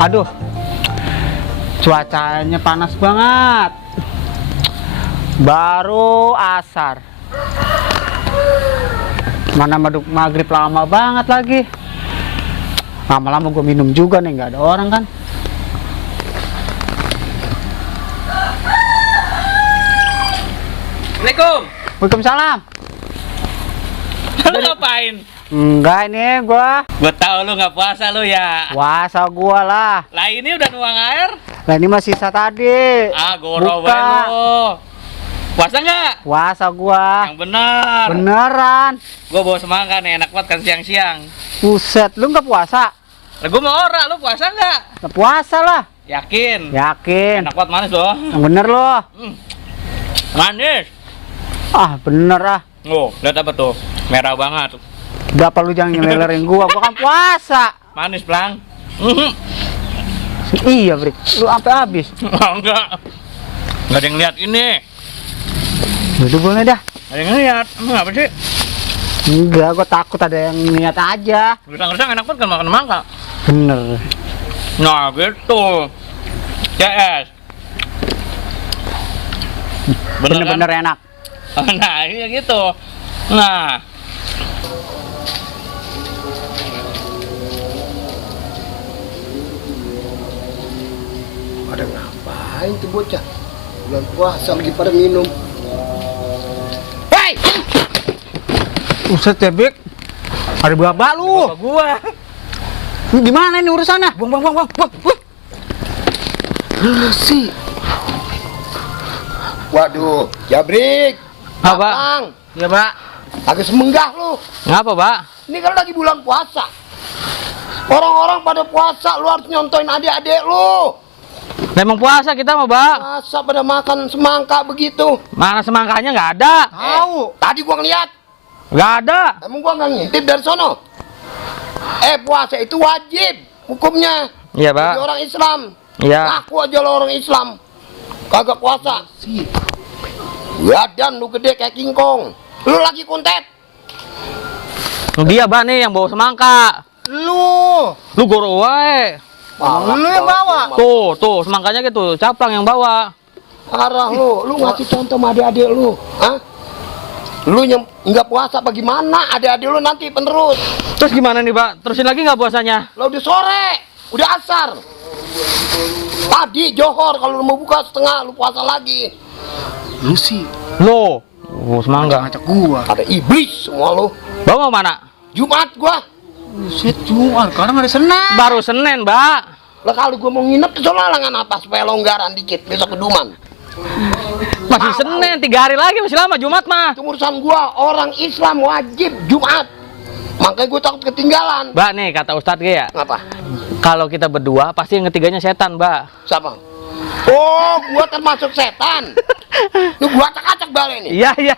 Aduh, cuacanya panas banget. Baru asar. Mana maghrib lama banget lagi. Lama-lama gue minum juga nih, nggak ada orang kan. Assalamualaikum. Waalaikumsalam. Lu ngapain? Enggak, ini gua Tahu lu nggak puasa lu ya. puasa gua lah. Lah ini udah nuang air. Lah ini masih sisa tadi. Goro Buka. lu. Puasa nggak? Puasa gua. Yang bener. Beneran. Gua bawa semangka nih, enak banget kan siang-siang. Buset, lu nggak puasa? Lah gua mau ora, lu puasa nggak? Nggak puasa lah. Yakin? Yakin. Enak banget manis loh. Yang bener loh. Manis. Ah, bener ah. Oh, lihat apa tuh? Merah banget. Berapa lu jangan ngelelerin gua kan puasa. Manis, Plang. Iya, Brik. Lu sampai habis. Enggak. Enggak ada yang lihat ini. Duduk boleh dah. Ada yang lihat. Emang apa sih? Enggak, gua takut ada yang niat aja. Gersang-gersang enak banget kan makan semangka. Bener. Nah, gitu. CS. Bener kan? Bener-bener enak. Nah, iya gitu. Nah, Pada ngapain tuh bocah? Bulan puasa lagi pada minum. hei, Buset ya, Brik. Ada babak lu. bapak gua. Lu gimana ini urusannya? Buang. Lu sih. Waduh, Jabrik. Apa? Bang, Ya, Pak. agak semenggah lu. Ngapa, Pak? Ini kan lagi bulan puasa. Orang-orang pada puasa, lu harus nyontoin adik-adik lu. Memang puasa kita mah, Pak. Masa pada makan semangka begitu? Mana semangkanya nggak ada. Tahu. Tadi gua ngeliat, Nggak ada. emang gua nggak ngintip dari sono. Puasa itu wajib hukumnya. Iya, Bagi Pak. orang Islam. Iya. Aku aja lo orang Islam. Kagak puasa. Badan lu gede kayak kingkong. Lu lagi kuntet. Dia, Pak, nih yang bawa semangka. Lu. Lu goro wae. Lu yang bawa. Tuh, semangkanya gitu. Caplang yang bawa. Parah lu ngasih contoh sama adik-adik lu. Hah? Lu yang nggak puasa bagaimana? Adik-adik lu nanti penerus. Terus gimana nih, Pak? Terusin lagi nggak puasanya? Lo udah sore, udah asar. Tadi johor, kalau lu mau buka setengah, lu puasa lagi. Lu sih Loh, semangka. ngajak gua. Ada iblis semua lu. Bawa mana? Jumat gua. Buset, Jumat. Sekarang hari Senin. Baru Senin, Pak. Lah kalau gua mau nginep di sono halangan apa supaya longgaran dikit besok keduman. Masih Senin, 3 hari lagi masih lama Jumat mah. Itu urusan gua, orang Islam wajib Jumat. Makanya gua takut ketinggalan. Mbak nih kata Ustadz ya, Ngapa? kalau kita berdua pasti yang ketiganya setan, Mbak. Siapa? Oh, gua termasuk setan. Lu gua acak-acak balik nih. Iya.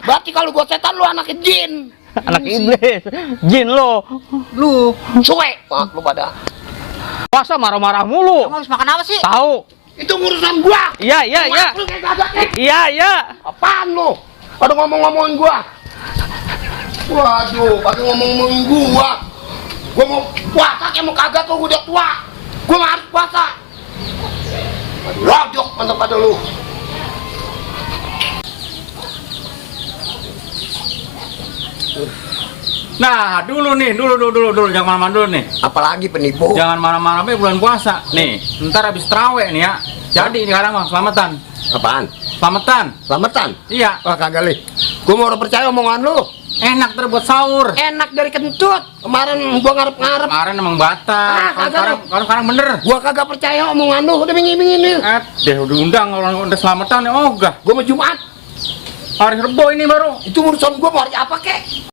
Berarti kalau gua setan lu anak jin. Anak iblis, jin lo. Lu. Suwe, lu pada. Puasa marah-marah mulu. Kamu harus makan apa sih? Tahu? Itu urusan gua. Iya. Lu kayak kagak nih. Iya. Apaan lu? Pada ngomong-ngomongin gua. Waduh, pada ngomong-ngomongin gua. Gua mau puasa kayak mau kagak tuh udah tua. Gua nggak harus puasa. Lojok mantap pada lu. Nah, dulu jangan marah-marah dulu nih. Apalagi penipu. Jangan marah-marah sampai bulan puasa. Nih, ntar habis terawih nih ya. Jadi ini sekarang mah selamatan. Apaan? Selamatan. Selamatan? Iya, Wah kagak li. Gua mau percaya omongan lu. enak ntar buat sahur. Enak dari kentut. Kemarin gua ngarep-ngarep. Kemarin emang batal. Kalau sekarang bener. Gua kagak percaya omongan lu. Udah bingi-bingi nih. Deh udah undang orang udah selamatan ya ogah. Gua mau Jumat. Hari Rebo ini baru. Itu urusan gua mau hari apa kek?